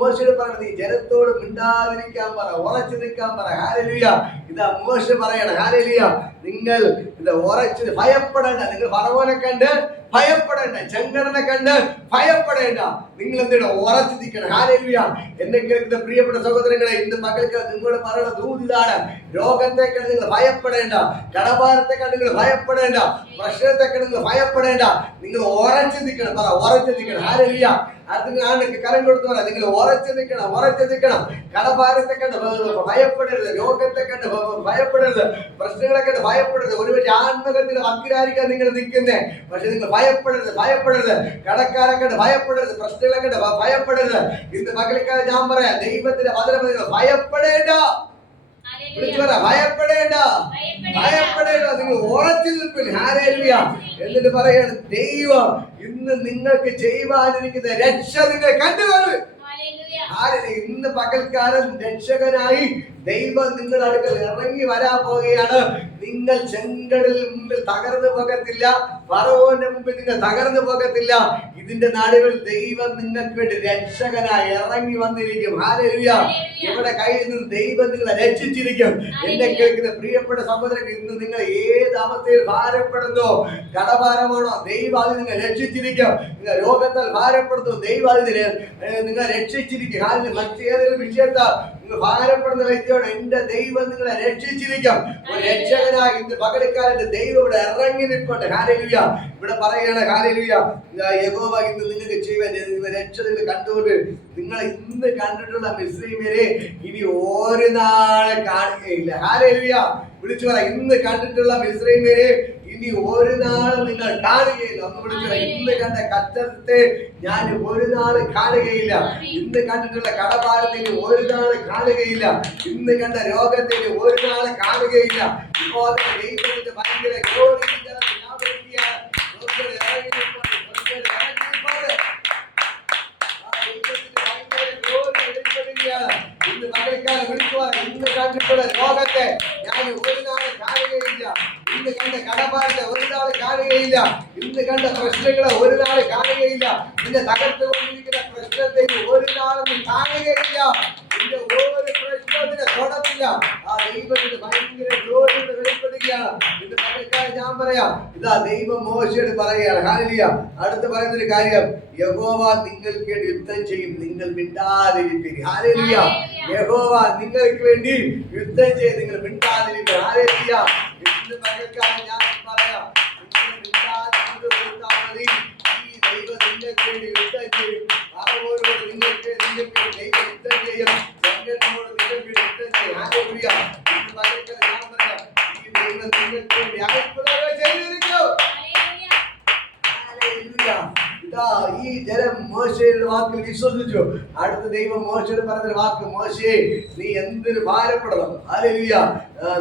മോശയോട് പറഞ്ഞു, നീ ജനത്തോട് മിണ്ടാതിരിക്കാൻ പറ, ഉറച്ചു നിൽക്കാൻ പറ. ഹല്ലേലൂയ. ഇതാ മോശ പറയണം. ഹല്ലേലൂയ. നിങ്ങൾ ഇത് ഉറച്ചു ഭയപ്പെടേണ്ട. നിങ്ങൾ ഫറവോനെ കണ്ട് ഭയപ്പെടേണ്ട, ചെങ്കടലിനെ കണ്ട് ഭയപ്പെടേണ്ട. നിങ്ങൾ എന്തിനാ ഉറച്ചു നിൽക്കണം. ഹല്ലേലൂയ. എന്നെ കേൾക്കുന്ന പ്രിയപ്പെട്ട സഹോദരങ്ങളെ, ഇന്ന് മകൾക്ക് നിങ്ങളോട് പറയുന്ന ദൂതിതാണ്, രോഗത്തെ കണ്ട് നിങ്ങൾ ഭയപ്പെടേണ്ട, കടഭാരത്തെ കണ്ട് നിങ്ങൾ ഭയപ്പെടേണ്ട, പ്രശ്നത്തെ കണ്ട് നിങ്ങൾ ഭയപ്പെടേണ്ട. നിങ്ങൾ ഉറച്ചു നിൽക്കണം. പറ, ഉറച്ചു നിൽക്കണം. ഹല്ലേലൂയ. അടുത്ത കരം കൊടുത്തു പറയാം, നിങ്ങൾ ഉറച്ചു നിൽക്കണം, ഉറച്ചു നിൽക്കണം. കടഭാരത്തെ കണ്ട് ഭയപ്പെടരുത്, രോഗത്തെ കണ്ട് ഭയപ്പെടരുത്, പ്രശ്നങ്ങളെ കണ്ട് ഭയപ്പെടരുത്. ഒരുപക്ഷെ ആത്മഹത്യയുടെ വക്കിലായിരിക്കാം നിങ്ങൾ നിൽക്കുന്നേ, പക്ഷെ നിങ്ങൾ ഭയപ്പെടരുത്, ഭയപ്പെടരുത്. കടക്കാരെ കണ്ട് ഭയപ്പെടരുത്, പ്രശ്നങ്ങളെ കണ്ട് ഭയപ്പെടരുത്. ഇന്ന് പകൽക്കാലം ഞാൻ പറയാം, ദൈവത്തിന്റെ വചനം ഭയപ്പെടേണ്ട, ഭയപ്പെടേണ്ട, ഭയപ്പെടേണ്ട. നിങ്ങൾ ഉറച്ചു നിൽപ്പിൻ. ഹല്ലേലൂയ. എന്നിട്ട് പറയാണ്, ദൈവം ഇന്ന് നിങ്ങൾക്ക് ചെയ്യുവാനിരിക്കുന്ന രക്ഷ നിങ്ങൾ കണ്ടുവരും. ഇന്ന് പകൽക്കാലം രക്ഷകനായി ദൈവം നിങ്ങളുടെ അടുക്കൽ ഇറങ്ങി വരാൻ പോവുകയാണ്. നിങ്ങൾ ചെങ്കടലിൽ മുമ്പിൽ തകർന്നു പോകത്തില്ല, ഫറവോന്റെ മുമ്പിൽ നിങ്ങൾ തകർന്നു പോകത്തില്ല. ഇതിന്റെ നടുവിൽ ദൈവം നിങ്ങൾക്ക് വേണ്ടി രക്ഷകനായി ഇറങ്ങി വന്നിരിക്കും. ഹല്ലേലൂയ. ഇവിടെ കയ്യിൽ നിന്ന് ദൈവം നിങ്ങളെ രക്ഷിച്ചിരിക്കും. എന്നെ കേൾക്കുന്ന പ്രിയപ്പെട്ട സഹോദരൻ, ഇന്ന് നിങ്ങൾ ഏത് അവസ്ഥയിൽ ഭാരപ്പെടുന്നോ, കടഭാരമാണോ, ദൈവം അത് നിങ്ങൾ രക്ഷിച്ചിരിക്കും. നിങ്ങൾ രോഗത്താൽ ഭാരപ്പെടുന്നു, ദൈവം അതിന് നിങ്ങൾ രക്ഷിച്ചിരിക്കും. മറ്റേതൊരു വിഷയത്താൽ നിങ്ങൾ ഭാരപ്പെടുന്ന വ്യക്തിയോട് എന്റെ ദൈവം നിങ്ങളെ രക്ഷിച്ചിരിക്കും. ഒരു രക്ഷകനായി ഇന്ന് പകൽക്കാലത്ത് ദൈവം ഇവിടെ ഇറങ്ങി നിൽക്കട്ടെ. ഹല്ലേലൂയ. ഇവിടെ പറയണ ഹല്ലേലൂയ, യഹോവ ഇന്ന് നിങ്ങൾക്ക് ചെയ്യുവാൻ രക്ഷ നിങ്ങൾ കണ്ടുകൊണ്ട് നിങ്ങൾ ഇന്ന് കണ്ടിട്ടുള്ള മിസ്രയീമ്യരെ ഇനി ഒരു നാളെ കാണുകയില്ല. ഹല്ലേലൂയ. വിളിച്ചു പറ, ഇന്ന് കണ്ടിട്ടുള്ള മിസ്രയീമ്യരെ ഇനി ഒരു നാളും നിങ്ങൾ കാണുകയില്ല. ഒന്ന് വിളിച്ചു പറ, ഇന്ന് കണ്ട കഷ്ടത്തെ ഞാൻ ഒരു നാൾ കാണുകയില്ല. ഇന്ന് കണ്ടിട്ടുള്ള കടഭാരത്തിന് ഒരു നാൾ കാണുകയില്ല. ഇന്ന് കണ്ട രോഗത്തിന് ഒരു നാൾ കാണുകയില്ല. ഇപ്പോൾ ദൈവത്തിന്റെ ഭയങ്കര ഇന്ന് പകൽക്കാലം വിളിക്കുവാൻ, ഇന്ന് കണ്ടിട്ടുള്ള രോഗത്തെ ഞാൻ ഒരു നാൾ കാണുകയില്ല. ഇന്ന് കണ്ട കടഭാരത്തെ ഒരു നാൾ കാണുകയില്ല. ഇന്ന് കണ്ട പ്രശ്നങ്ങളെ ഒരു നാൾ കാണുകയില്ല. ഇന്ന് തകർത്തുകൊണ്ടിരിക്കുന്ന പ്രശ്നത്തെ ഒരു നാളൊന്നും കാണുകയില്ല. ഇന്ന് ഒരു പ്രശ്നത്തിനെ തൊടത്തില്ല. ആ ദൈവത്തിന് ഭയങ്കര ജോലിയുടെ വെളിപ്പെടുകയാണ്. ഇന്ന് പകൽക്കാലം ഞാൻ പറയാം, ഇതാ ദൈവം മോശയോട് പറയുകയാണ്. ഹല്ലേലൂയ. അടുത്ത് പറയുന്നൊരു കാര്യം, യഹോവ നിങ്ങൾക്ക് വേണ്ടി യുദ്ധം ചെയ്യും, നിങ്ങൾ മിണ്ടാതിരിപ്പിൻ. ഹല്ലേലൂയ. യഹോവ നിങ്ങൾക്ക് വേണ്ടി യുദ്ധം ചെയ്യും, നിങ്ങൾ മിണ്ടാതിരിപ്പിൻ. ഹല്ലേലൂയ. ഇന്ന് പകൽക്കാലം ഞാൻ പറയാം, നിങ്ങൾ മിണ്ടാതിരുന്നാൽ മതി. ഈ ദൈവം നിങ്ങൾക്ക് വേണ്ടി യുദ്ധം ചെയ്യും. ആരോരോട് നിങ്ങൾക്ക് ദൈവം യുദ്ധം ചെയ്യും. ജനങ്ങളോട് നിങ്ങൾക്ക് യുദ്ധം ചെയ്യും. ഹല്ലേലൂയ. ഇന്ന് പകൽക്കാലം ഞാൻ പറയാം, ഈ ദൈവം നിങ്ങൾക്ക് വേണ്ടി അത്ഭുതങ്ങൾ ചെയ്തിരിക്കും. ഹല്ലേലൂയ. ഇതാ ഈ ജനം മോശയുടെ വാക്കിൽ വിശ്വസിച്ചു. അടുത്ത ദൈവം മോശയോട് പറഞ്ഞൊരു വാക്ക്, മോശേ നീ എന്തിനു ഭാരപ്പെടണം. ഹല്ലേലൂയ.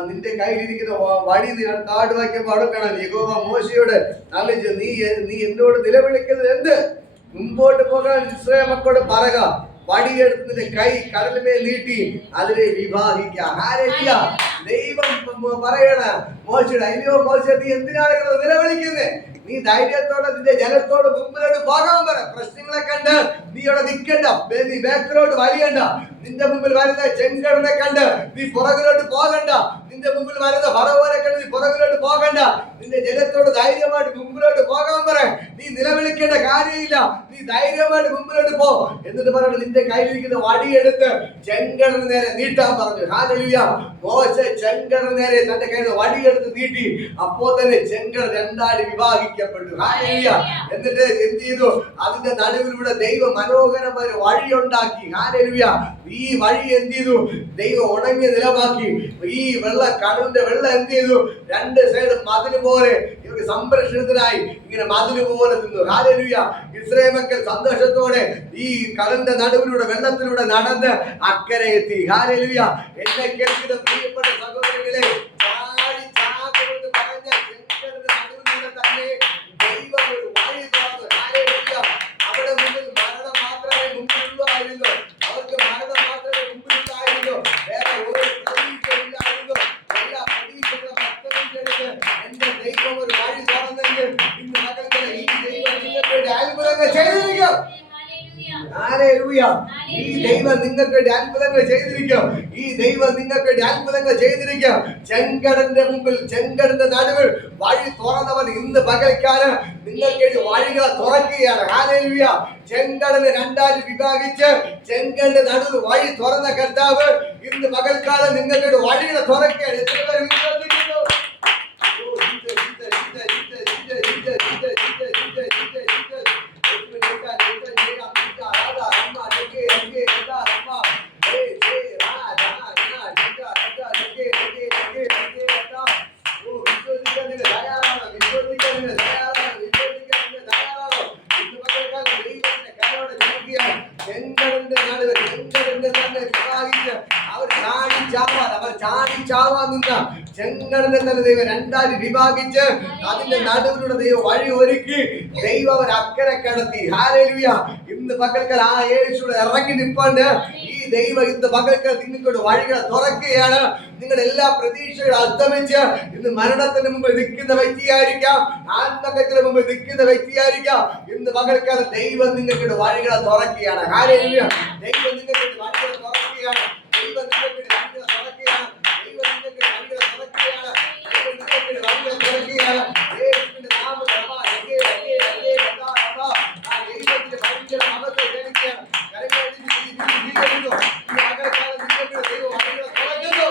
നിന്റെ കയ്യിലിരിക്കുന്ന വടി നീ താഴ് വയ്ക്കുമ്പോൾ അടുക്കണം. യഹോവ മോശയോട് ആലോചിച്ചു, നീ എന്നോട് നിലവിളിക്കുന്നത് എന്ത്? മുമ്പോട്ട് പോകാൻ ഇസ്രായേൽ മക്കളോട് പറക, വടിയെടുത്ത് നിന്റെ കൈ കടലിന്മേൽ നീട്ടി അതിനെ വിവാഹിക്കുക. ഹല്ലേലൂയ. ദൈവം പറയണ മോശയോട്, അയ്യോ മോശ നീ എന്തിനാണ് നിലവിളിക്കുന്നത്? നീ ധൈര്യത്തോടെ നിന്റെ ജനത്തോട് മുമ്പിലോട്ട് പോകാൻ പറ. പ്രശ്നങ്ങളെ കണ്ട് നീ അവിടെ നിൽക്കണ്ട, നീ ബാക്കിലോട്ട് വലിയണ്ട. നിന്റെ മുമ്പിൽ വരുന്ന ചെങ്കടനെ കണ്ട് നീ പുറകിലോട്ട് പോകണ്ട. നിന്റെ മുമ്പിൽ വരുന്ന ഫറവോനെ കണ്ട് നീ പുറകിലോട്ട് പോകണ്ട. നിന്റെ ജനത്തോട് ധൈര്യമായിട്ട് മുമ്പിലോട്ട് പോകാൻ പറ. നീ നിലവിളിക്കേണ്ട കാര്യമില്ല, നീ ധൈര്യമായിട്ട് മുമ്പിലോട്ട് പോ. എന്നിട്ട് പറഞ്ഞു നിന്റെ കയ്യിലിരിക്കുന്ന വടിയെടുത്ത് ചെങ്കടന് നേരെ നീട്ടാൻ പറഞ്ഞു. ഹല്ലേലൂയ. മോശെ ചെങ്കടന് നേരെ തന്റെ കയ്യിൽ വടിയെടുത്ത് നീട്ടി. അപ്പോൾ തന്നെ ചെങ്കടൻ രണ്ടായി വിഭാഗിക്കപ്പെട്ടു. ഹല്ലേലൂയ. എന്നിട്ട് എന്ത് ചെയ്തു? അതിന്റെ നടുവിലൂടെ ദൈവം മനോഹരമായ ഒരു വഴി ഉണ്ടാക്കി. ഹല്ലേലൂയ. ഈ വഴി എന്ത് ചെയ്തു? ദൈവം ഉണങ്ങിയ നിലമാക്കി. ഈ കടലിന്റെ വെള്ളം എന്ത് ചെയ്തു? രണ്ട് സൈഡ് മതില് പോലെ ഇവർക്ക് സംരക്ഷണത്തിനായി ഇങ്ങനെ മതില് പോലെ നിന്നു. ഹല്ലേലൂയ. ഇസ്രായേൽ മക്കൾ സന്തോഷത്തോടെ ഈ കടലിന്റെ നടുവിലൂടെ വെള്ളത്തിലൂടെ നടന്ന് അക്കരെ എത്തി. ഹല്ലേലൂയ. എന്നെ കേൾക്കുന്ന പ്രിയപ്പെട്ട സഹോദരങ്ങളെ, ചാടി ചാടുകൊണ്ട് പറഞ്ഞ ചെങ്കടലിന്റെ നടുവിലൂടെ തന്നെ ദൈവം ഒരു വഴി തുറന്നു. ഹല്ലേലൂയ. അവിടെ മുന്നിൽ മരണം മാത്രമേ മുമ്പിലുള്ളായിരുന്നു. അവർക്ക് മരണം മാത്രമേ മുമ്പിലുണ്ടായിരുന്നു. വേറെ ഒരു പ്രതീക്ഷയില്ലായിരുന്നു. എല്ലാ പ്രതീക്ഷകളും ഭക്തർക്ക് എന്റെ ദൈവം ഒരു വഴി തുറന്നെങ്കിൽ ഇന്ന് മകൾക്ക് ഈ ദൈവം നിങ്ങൾക്ക് വേണ്ടി അത്ഭുതങ്ങൾ ചെയ്തിരിക്കും. ഹല്ലേലൂയ. ഈ ദൈവം നിങ്ങൾക്ക് വേണ്ടി അത്ഭുതങ്ങൾ ചെയ്തിരിക്കും. ഈ ദൈവം നിങ്ങൾക്ക് വേണ്ടി അത്ഭുതങ്ങൾ ചെയ്തിരിക്കും. ചെങ്കടലിന്റെ മുമ്പിൽ, ചെങ്കടലിന്റെ നടുവിൽ വഴി തുറന്നവൻ ഇന്ന് പകൽക്കാലം നിങ്ങൾക്ക് വേണ്ടി വഴികളെ തുറക്കുകയാണ്. ഹല്ലേലൂയ. ചെങ്കടലിനെ രണ്ടായി വിഭാഗിച്ച് ചെങ്കടലിന്റെ നടുവിൽ വഴി തുറന്ന കർത്താവ് ഇന്ന് പകൽക്കാലം നിങ്ങൾക്ക് വേണ്ടി വഴികളെ തുറക്കുകയാണ്. എത്ര പേർ വിശ്വസിക്കുന്നു? ചെങ്കടലിനെ തന്നെ ദൈവം രണ്ടായി വിഭാഗിച്ച് അതിന്റെ നടുവിലൂടെ ദൈവം വഴി ഒരുക്കി ദൈവം അവർ അക്കരെ കടത്തി. ഹല്ലേലൂയ. ഇന്ന് പകൽക്കാൽ ആ യേശുവിടെ ഇറങ്ങി നിൽപ്പണ്ട്. ഈ ദൈവം ഇന്ന് പകൽക്കാൽ നിങ്ങൾക്ക് വഴികളെ തുറക്കുകയാണ്. നിങ്ങളുടെ എല്ലാ പ്രതീക്ഷകളും അസ്തമിച്ച് ഇന്ന് മരണത്തിന് മുമ്പ് നിൽക്കുന്ന വ്യക്തിയായിരിക്കാം, ആത്മഹത്യത്തിന് മുമ്പ് നിൽക്കുന്ന വ്യക്തിയായിരിക്കാം. ഇന്ന് പകൽക്കാലം ദൈവം നിങ്ങൾക്ക് വഴികളെ തുറക്കുകയാണ്. ഹല്ലേലൂയ. ദൈവം നിങ്ങൾക്ക് വഴികളെ തുറക്കുകയാണ്. ദൈവം നിങ്ങൾക്ക് വഴികളെ തുറക്കുകയാണ്. ദൈവം നിങ്ങൾക്ക് വഴികളെ തുറക്കുകയാണ്. ദൈവം നിങ്ങൾക്ക് വഴികളെ തുറക്കുകയാണ്. യേശുവിന്റെ നാമത്തിൽ ആ ദൈവത്തിന്റെ വഴികളെ അകത്ത് ക്ഷണിക്കുകയാണ്. കരങ്ങളടിച്ച് സ്വീകരിക്കുന്നു. ഈ പകൽക്കാലം നിങ്ങൾക്ക് ദൈവം വഴികളെ തുറക്കുന്നു.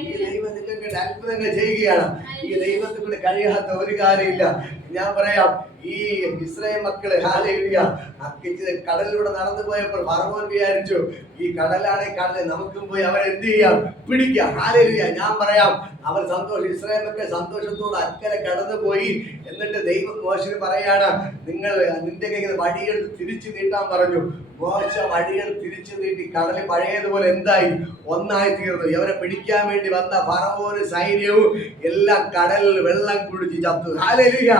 ഈ ദൈവം നിങ്ങൾക്ക് അത്ഭുതങ്ങൾ ചെയ്യുകയാണ്. ഈ ദൈവത്തെ കൂടെ കഴിയാത്ത ഒരു കാര്യമില്ല. ഞാൻ പറയാം, ഈ ഇസ്രായേൽ മക്കള് ഹല്ലേലൂയ കടലിലൂടെ നടന്നു പോയപ്പോൾ ഫറവോൻ വിചാരിച്ചു ഈ കടലാണ് കടല്, നമുക്കും പോയി അവരെന്ത് ചെയ്യാം, പിടിക്കാം. ഹല്ലേലൂയ. ഞാൻ പറയാം, അവർ സന്തോഷം, ഇസ്രായേൽ മക്കൾ സന്തോഷത്തോടെ അക്കരെ കടന്നു പോയി. എന്നിട്ട് ദൈവം മോശന് പറയാണ്, നിങ്ങൾ നിന്റെ കയ്യിൽ വടിയെടുത്ത് തിരിച്ചു നീട്ടാൻ പറഞ്ഞു. മോശ വടികൾ തിരിച്ചു നീട്ടി. കടല് പഴയതുപോലെ എന്തായി, ഒന്നായി തീർന്നു. ഇവരെ പിടിക്കാൻ വേണ്ടി വന്ന ഫറവോന് സൈന്യവും എല്ലാം കടലിൽ വെള്ളം കുടിച്ച് ചത്തു. ഹല്ലേലൂയ.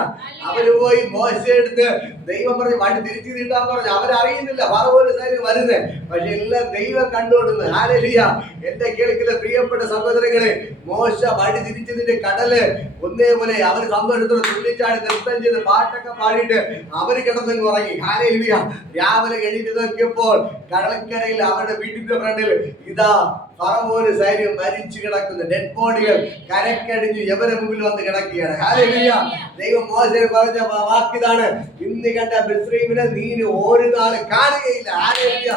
അവര് പോയി മോശ എടുത്ത് ദൈവം പറഞ്ഞു വടി തിരിച്ചു നീട്ടാൻ പറഞ്ഞു. അവരറിയുന്നില്ല ഫറവോന് സൈന്യം വരുന്നത്, പക്ഷെ എല്ലാം ദൈവം കണ്ടുകൊടുന്നു. ഹല്ലേലൂയ. എന്റെ കേൾക്കുന്ന പ്രിയപ്പെട്ട സഹോദരങ്ങളെ, മോശ വടി തിരിച്ചു നീട്ടി കടല് ഒന്നേപോലെ അവര് സന്തോഷത്തോടെ തുള്ളിച്ചാടി നൃത്തം ചെയ്ത് പാട്ടൊക്കെ പാടിയിട്ട് അവര് കിടന്നങ്ങ് ഉറങ്ങി. ഹല്ലേലൂയ. രാവിലെ എണീറ്റ് നോക്കിയപ്പോൾ കടൽക്കരയിൽ അവരുടെ വീട്ടിന്റെ ഫ്രണ്ടിൽ ഇതാ ഫറവോന് സൈന്യം മരിച്ചു കിടക്കുന്ന ഡെഡ് ബോഡികൾ കരക്കടിഞ്ഞു എവരെ മുമ്പിൽ വന്ന് കിടക്കുകയാണ്. ഹല്ലേലൂയ. ദൈവം മോശയെ പറഞ്ഞ വാക്കിതാണ്, ഇന്ന് കണ്ട മിസ്രയീമിനെ നീ ഒരു നാള് കാണുകയില്ല. ഹല്ലേലൂയ.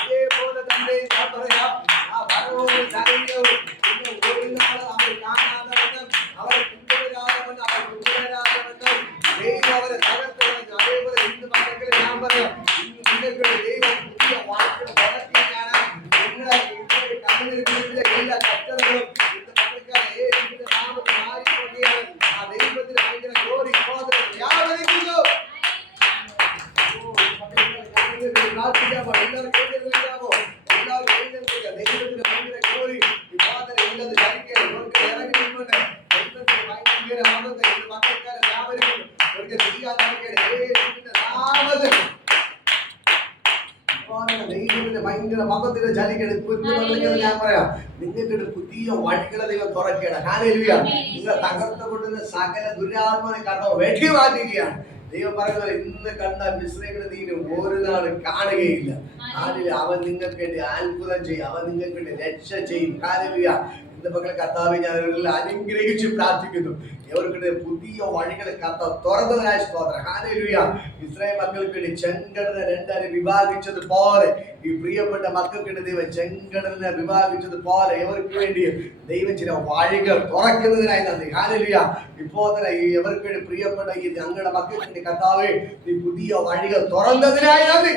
അതേപോലെ തന്നെ ഞാൻ പറയാം, ആ ഫറവോന് സൈന്യവും ഒരു നാൾ അവർ കാണാതെ അവരെ പിന്തുടരാതെ ദൈവം അവരെ തകർത്തു കളഞ്ഞു. അതേപോലെ ഇന്ന് പകൽ ഞാൻ പറയാം, ഇന്ന് നിങ്ങൾക്ക് ദൈവം പുതിയ വാക്കുകൾ തുറക്കുകയാണ്. ജീവിതത്തിലെ എല്ലാ കഷ്ടതകളും ഇന്ന് പകൽക്കാലം യേശുവിന്റെ നാമത്തിൽ മാറിപ്പോവുകയാണ്. ആ ദൈവത്തിന് ഭയങ്കര ഗ്ലോറി സ്തോത്രം വ്യാപരിക്കുന്നു. പ്രാർത്ഥിക്കാമോ? എല്ലാവരും കൈയ്യെഴുന്നേൽക്കാമോ? എല്ലാവരും കൈയ്യെഴുന്നേൽക്കുക. ദൈവത്തിന് ഭയങ്കര ഗ്ലോറി സ്തോത്രം ഇന്നത് ധരിക്കുകയാണ്. ഇവർക്ക് ഇറങ്ങി നിൽക്കുന്നുണ്ട്. ദൈവത്തിന് ഭയങ്കര മഹത്വം ഇന്ന് പകൽക്കാലം വ്യാപരിക്കുന്നു. ഇവർക്ക് ചെയ്യാൻ യേശുവിന്റെ നാമത്തിൽ ദൈവത്തിന്റെ ഭയങ്കര മഹത്വത്തിന്റെ ചലിക്കണം. ഞാൻ പറയാം, നിങ്ങൾക്ക് പുതിയ വഴികളെ ദൈവം തുറക്കണം. ഹല്ലേലൂയ. നിങ്ങൾ തകർത്തുകൊണ്ടുന്ന സകല ദുരാത്മാവിനെ കണ്ടോ വെട്ടി മാറ്റുകയാണ്. ദൈവം പറയുന്നത് ഇന്ന് കണ്ട മിസ്രൈമിനെ നീ ഒരു നാൾ കാണുകയില്ല. അവൻ നിങ്ങൾക്ക് വേണ്ടി അത്ഭുതം ചെയ്യും. അവൻ നിങ്ങൾക്ക് വേണ്ടി രക്ഷ ചെയ്യും. ഹല്ലേലൂയ. ഇന്ന് മക്കളെ കർത്താവെ ഞാൻ അനുഗ്രഹിച്ച് പ്രാർത്ഥിക്കുന്നു. ഇവർക്കിടെ പുതിയ വഴികൾ കർത്താവ് തുറന്നതിനായി സ്തോത്രം. ഹല്ലേലൂയ. ഇസ്രായേൽ മക്കൾക്ക് വേണ്ടി ചെങ്കടലിനെ രണ്ടായി വിഭാഗിച്ചതുപോലെ ഈ പ്രിയപ്പെട്ട മക്കൾക്കിടെ ദൈവം ചെങ്കടലിനെ വിഭാഗിച്ചതുപോലെ ഇവർക്ക് വേണ്ടി ദൈവം ചില വഴികൾ തുറക്കുന്നതിനായി നന്ദി. ഹല്ലേലൂയ. ഇപ്പോൾ തന്നെ ഈ ഇവർക്ക് വേണ്ടി പ്രിയപ്പെട്ട ഈ ഞങ്ങളുടെ മക്കൾക്ക് വേണ്ടി കർത്താവേ ഈ പുതിയ വഴികൾ തുറന്നതിനായി നന്ദി.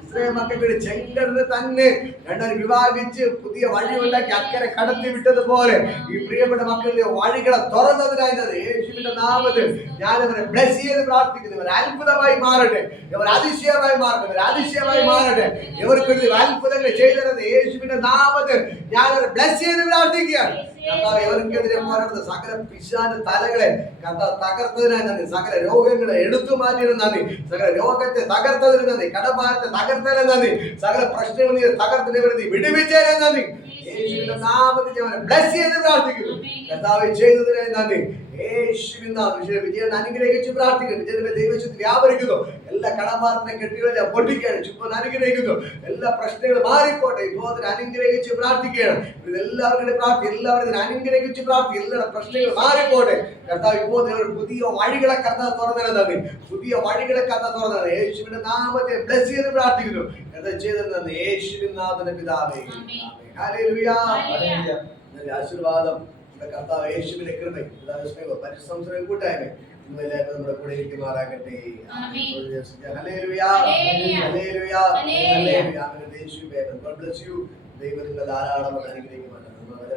ഇസ്രായേൽ മക്കൾക്ക് ചെങ്കടലിനെ തന്നെ രണ്ടായി വിഭാഗിച്ച് പുതിയ വഴി ഉണ്ടാക്കി അക്കരെ കടത്തി വിട്ടതുപോലെ ഈ പ്രിയപ്പെട്ട മക്കളുടെ വഴികളെ തുറന്നതിനായി യേശുവിന്റെ നാമത്തിൽ ഞാൻ ഇവരെ ബ്ലെസ് ചെയ്ത് പ്രാർത്ഥിക്കുന്നു. ഇവർ അത്ഭുതമായി മാറട്ടെ. ഇവർ അതിശയമായി മാറട്ടെ. ഇവർ അതിശയമായി മാറട്ടെ. ഇവർക്ക് അത്ഭുതങ്ങൾ ചെയ്തിരുന്നത് യേശുവിന്റെ നാമത്തിൽ ഞാൻ ഇവരെ ബ്ലെസ് ചെയ്ത് പ്രാർത്ഥിക്കുകയാണ്. കർത്താവ് ഇവർക്കെതിരെ പോരാടുന്ന സകല പിശാച് തലകളെ കർത്താവ് തകർത്തതിനായി നന്ദി. സകല രോഗങ്ങളെ എടുത്തു മാറ്റിയതിന് നന്ദി. സകല രോഗത്തെ തകർത്തതിന് നന്ദി. കടഭാരത്തെ തകർത്തതിന് നന്ദി. സകല പ്രശ്നങ്ങൾ നീ തകർത്തതിനെ വിടുവിച്ചതിന് നന്ദി. യേശുവിന്റെ നാമത്തിൽ ഞാൻ ബ്ലെസ് ചെയ്ത് പ്രാർത്ഥിക്കുന്നു. കർത്താവ് ചെയ്തതിനായി നന്ദി. യേശുവിൻ നാമത്തിൽ വിജയം അനുഗ്രഹിച്ച് പ്രാർത്ഥിക്കുന്നു. വിജയത്തിന്റെ ദൈവശക്തി വ്യാപരിക്കുന്നു. എല്ലാ കടഭാരത്തിന്റെ കെട്ടുകളെ പൊട്ടിക്കുകയാണ്. ചുമ്മാ അനുഗ്രഹിക്കുന്നു. എല്ലാ പ്രശ്നങ്ങളും മാറിപ്പോട്ടെ. ഇപ്പോൾ അനുഗ്രഹിച്ച് പ്രാർത്ഥിക്കുകയാണ്. ഇതെല്ലാവരുടെ പ്രാർത്ഥി എല്ലാവരും അനുഗ്രഹിച്ച് പ്രാർത്ഥി. എല്ലാ പ്രശ്നങ്ങളും മാറിപ്പോട്ടെ. കർത്താവ് ഇപ്പോൾ പുതിയ വഴികളെ കർത്താവ് തുറന്നു നന്ദി. പുതിയ വഴികളെ കർത്താവ് തുറന്നു യേശുവിന്റെ നാമത്തെ ബ്ലെസ് ചെയ്ത് പ്രാർത്ഥിക്കുന്നു. എന്താ ചെയ്തത്? യേശുവിൻ നാമത്തിന്റെ പിതാവേ. ഹല്ലേലൂയ. ആശീർവാദം കർത്താവ് യേശുവിന്റെ കൃപ പരിസംസരം കൂട്ടായ്മ എല്ലാവരും നമ്മുടെ കൂടെ ഇരിക്കുമാറാകട്ടെ. ഹല്ലേലൂയ. ഹല്ലേലൂയ. ഹല്ലേലൂയ. യേശുവേ, God bless you. ദൈവം നിങ്ങളെ ധാരാളം അനുഗ്രഹിക്കുമാറാകട്ടെ.